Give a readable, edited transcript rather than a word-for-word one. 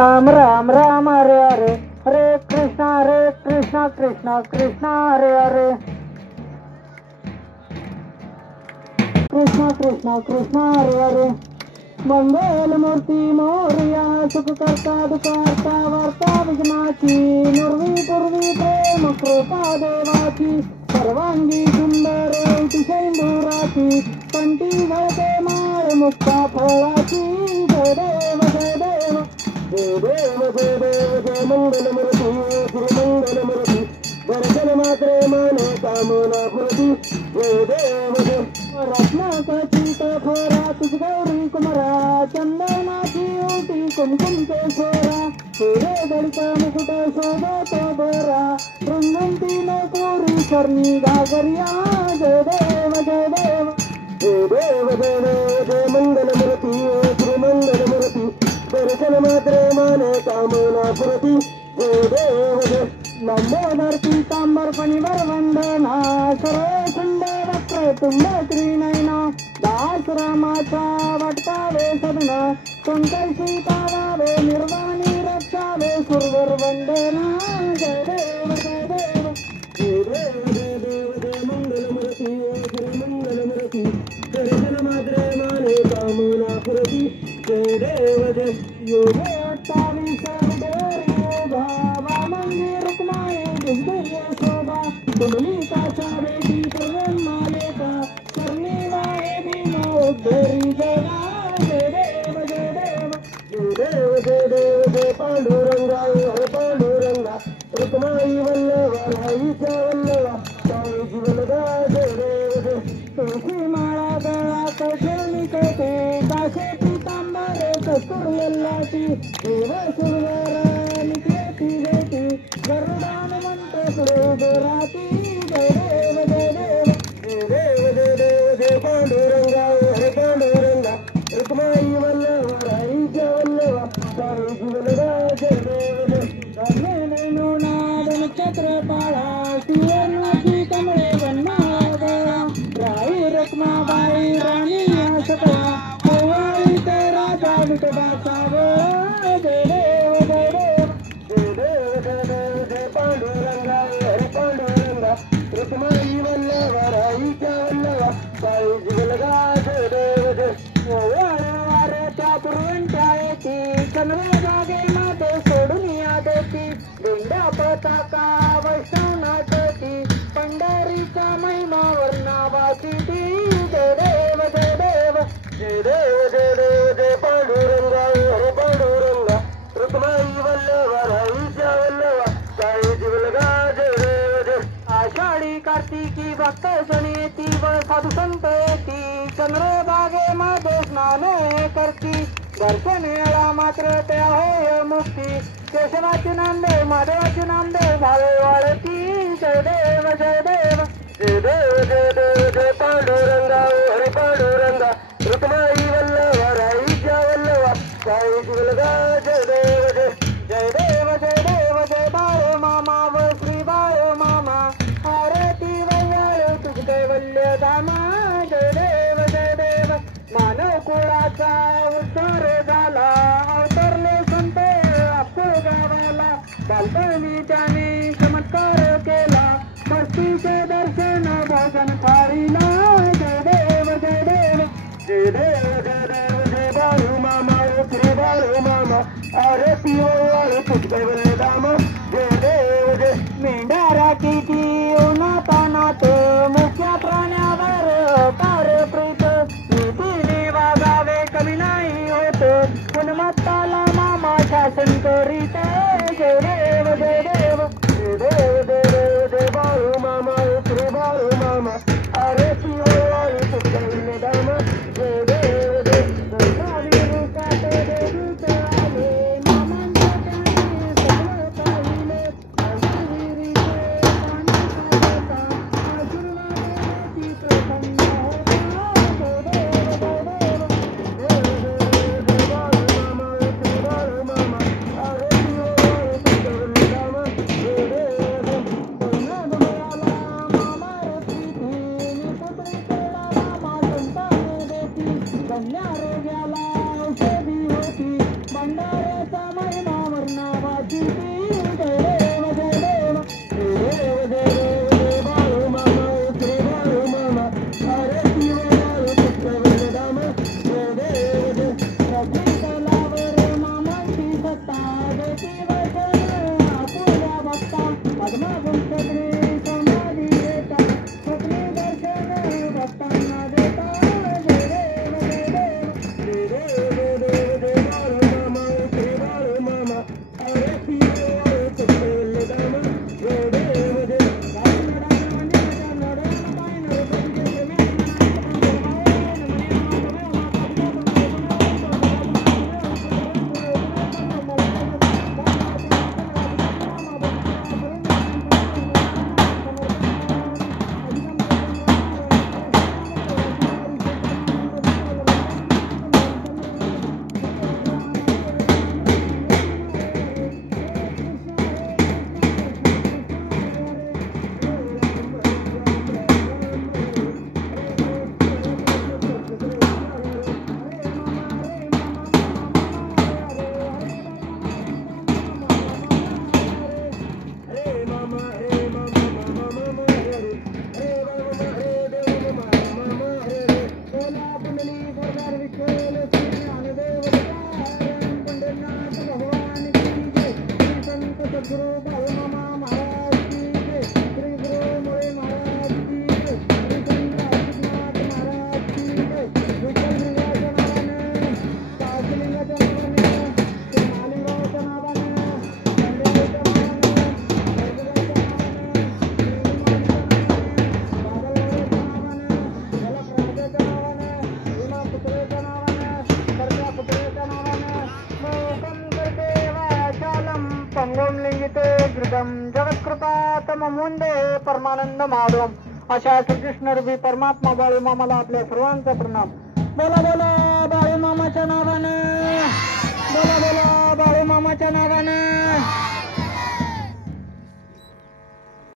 राम राम राम हरे हरे हरे कृष्णा कृष्णा कृष्णा हरे हरे कृष्णा कृष्णा कृष्णा हरे हरे मंगल मूर्ती मोरया सुख करता दुःखार्ता वार्ता विघ्नाची निर्वी पूर्वी प्रेम कृपा देवाची सर्वांगी सुंदर सिंदुराची कंठी घालते माळ मुक्ता फळाची जय देव जय देव जय देव जय देव जय मंगल मूर्ती श्री मंगल मूर्ती दर्शन मात्रे माने कामना पूर्ती जय देव जय रत्नाकचित फोरा तुझ गौरी कुमारा चंदनाची ओटी कुमकुम केशोरा हिरे दलिता मुकुट शोभतो बरा रंगंती नकोरी करणी घागरिया जय देव जय देव जय देव जय देव जय मंगल मूर्ती श्री मंगल मूर्ती दर्शन मात्रे माने कामना पूर्ती जय देव जय लंबोदर पीतांबर फणीवर वंदना सर्व सुंदर वक्रतुंड त्रिनयना दास रामाचा वाटतावे सदना संकल्पी पावावे निर्वाणी रक्षावे सुरवर वंदना जय देव जय देव जय देव जय देव जय मंगल मूर्ती श्री मंगल मूर्ती दर्शन मात्रे माने कामना पूर्ती जय देव जय योगे 28 भावा मंदिर रुक्माई दुर्गय शोभा कुंडलिकाच्या वेदी पूर्णमालेका कर्णिवाये भीमोद्धरी जया जय देव जय देव जय देव जय देव जय पांडुरंगा हरे पांडुरंगा रुक्माई वल्लभा राईच्या वल्लभा साई जीवनदा जय देव जय तुळशी माळा गळात ठेवली कटे काशे पीतांबरे कस्तुरयल्लाची देव सुरवर नित्यती देती गरुडानुमंत सुरेगराती जय देव जय देव जय देव जय देव जय पांडुरंगा हरे पांडुरंगा रुक्माई वल्लभा राईच्या वल्लभा साई जीवनदा जय देव जय रामे नैनुनाद नक्षत्र पाळा शिवनाची कमळे वनमाळा राई रखमाबाई राणी सकळा कोवाळी ते राजा विठोबाचा जय देव जय देव जय देव जय देव जय पांडुरंगा हरे पांडुरंगा रुक्माई वल्लभा राईच्या वल्लभा साई जीवनदा जय देव जय वाऱ्याच्या पूर्वंच्या येती चंद्रभागे माते सोडून या देती दिंड्या पताका वैष्णव नाचती पंढरीचा महिमा वर्णावाची ती जय देव जय देव जय देव जय देव जय पांडुरंगा हरे पांडुरंगा रुक्माई वल्लभा राईच्या वल्लभा साई जीवनदा जय देव जय आषाढी कार्तिकी भक्त जण येती व साधू संत येती चंद्रभागे मध्ये स्नान करती दर्शन येळा मात्र ते आहे मुक्ती केशवाची नामदेव माधवाची नामदेव भावे वाळती जय देव जय देव जय देव जय देव जय पांडुरंगा हरे पांडुरंगा रुक्माई वल्लभा राईच्या वल्लभा साई जीवनदा जय देव जय जय देव जय देव जय बाळ मामा व श्री बाळ मामा आरती वैयाळ तुझ कैवल्य धामा जय देव जय देव मानव कुळाचा उद्धार झाला अवतरले संत अक्कल गावाला बालपणी त्याने चमत्कार केला मस्तीचे दर्शन भजन थाळीला जय देव जय देव जय देव जय देव जय बाळू मामा श्री बाळू मामा आरती वैयाळ तुझ कैवल्य धामा जय देव जय मेंढारा किती उन्हातानात मुख्या प्राण्यावर कार्यप्रीत नीतीने वागावे कमी नाही होत गुणमत्ताला मामा शासन करीत जय देव जय देव जय देव जय देव जय बाळू मामा श्री बाळू मामा आरती वैयाळ तुझ कैवल्य धामा जय देव जय जय रूपात देवीत आले मामांच्या त्याने सगळं पाहिले विहिरीचे पाणी सोडता आशीर्वादाची प्रसन्न होता जय देव जय देव जय जय जय बाळू मामा श्री बाळू मामा आरती इदम जगत्कृपा तम मुंडे परमानंद माधवम. अशा श्रीकृष्ण रूपी परमात्मा बाळू मामाला आपल्या सर्वांचा प्रणाम. बोला बोला बाळू मामाच्या नावानं. बोला बोला